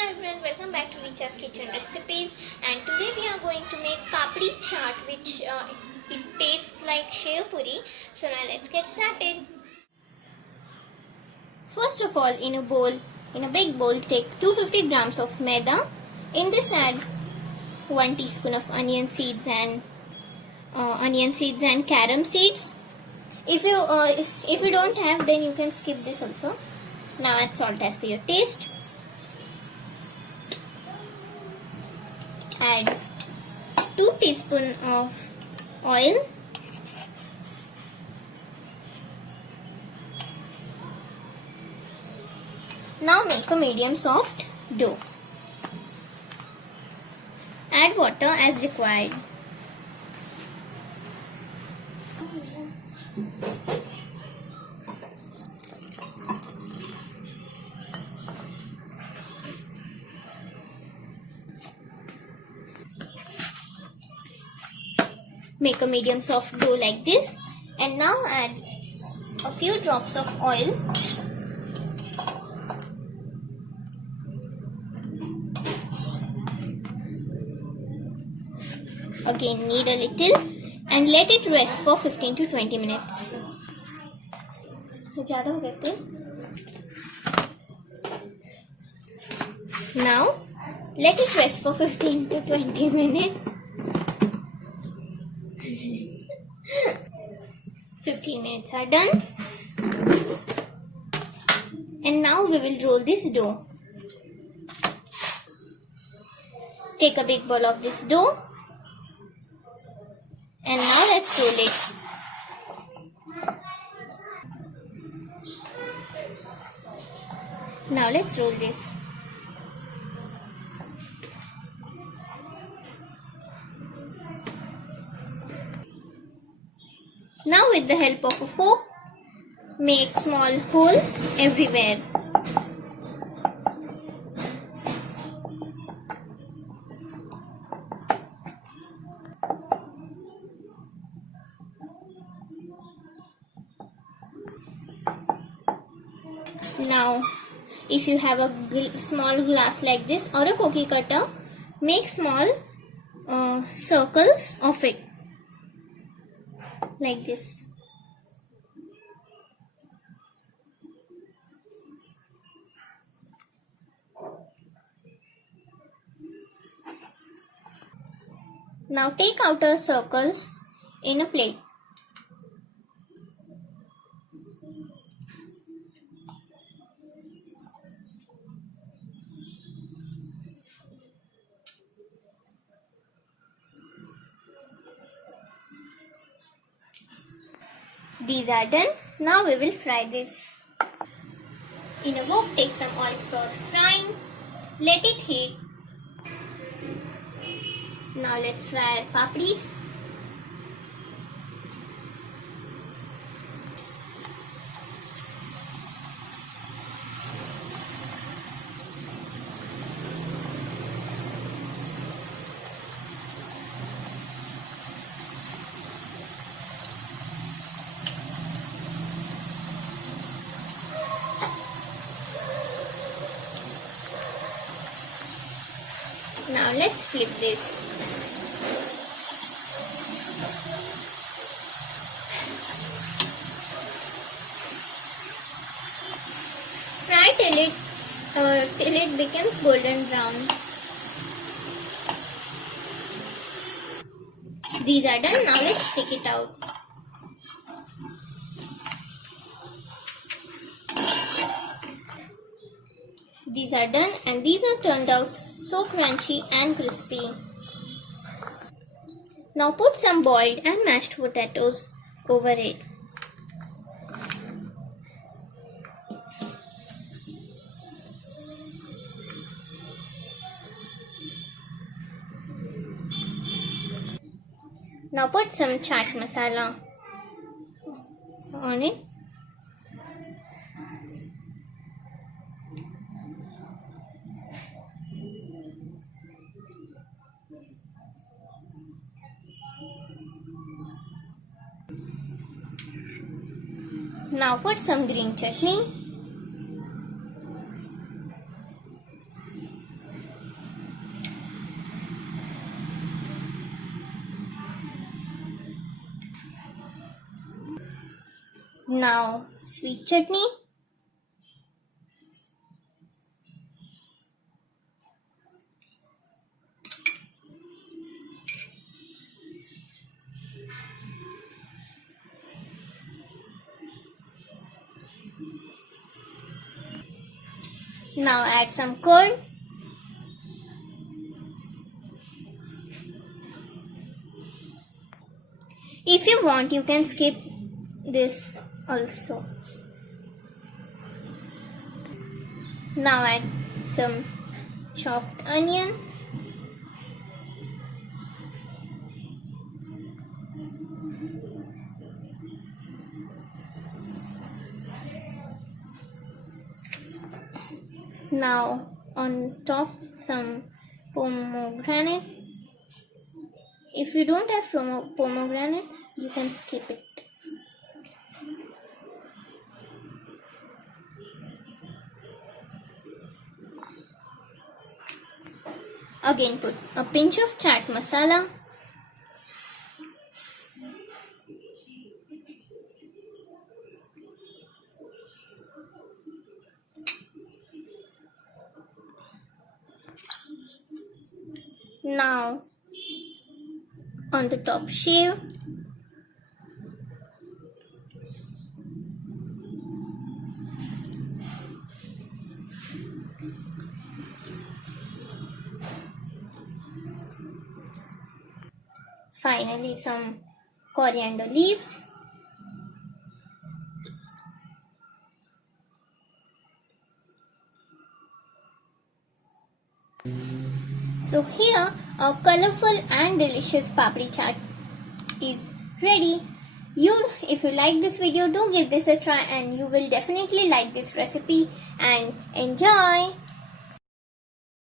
Hi everyone, welcome back to Richa's Kitchen Recipes, and today we are going to make papadi chaat, which it tastes like Shev puri. So now let's get started. First of all, in a big bowl, take 250 grams of Maida. In this add 1 teaspoon of onion seeds and carrom seeds. If you don't have, then you can skip this also. Now add salt as per your taste. Add 2 teaspoons of oil. Now make a medium soft dough. Add water as required. Make a medium soft dough like this, and now add a few drops of oil. Again knead a little and let it rest for 15 to 20 minutes. Now let it rest for 15 to 20 minutes. 15 minutes are done, and now we will roll this dough. Take a big ball of this dough, and now let's roll it. Now let's roll this. Now with the help of a fork, make small holes everywhere. Now, if you have a small glass like this or a cookie cutter, make small circles of it like this. Now take outer circles in a plate. These are done. Now we will fry this. In a wok, take some oil for frying. Let it heat. Now let's fry our papadis. Now let's flip this. Fry till it becomes golden brown. These are done. Now let's take it out. These are done, and these have turned out so crunchy and crispy. Now put some boiled and mashed potatoes over it. Now put some chaat masala on it. Now put some green chutney. Now sweet chutney. Now add some curd. If you want, you can skip this also. Now add some chopped onion. Now on top some pomegranate. If you don't have pomegranates, you can skip it. Again put a pinch of chaat masala. Now on the top Shev. Finally some coriander leaves. So here a colorful and delicious papadi chaat is ready. If you like this video, do give this a try and you will definitely like this recipe and enjoy.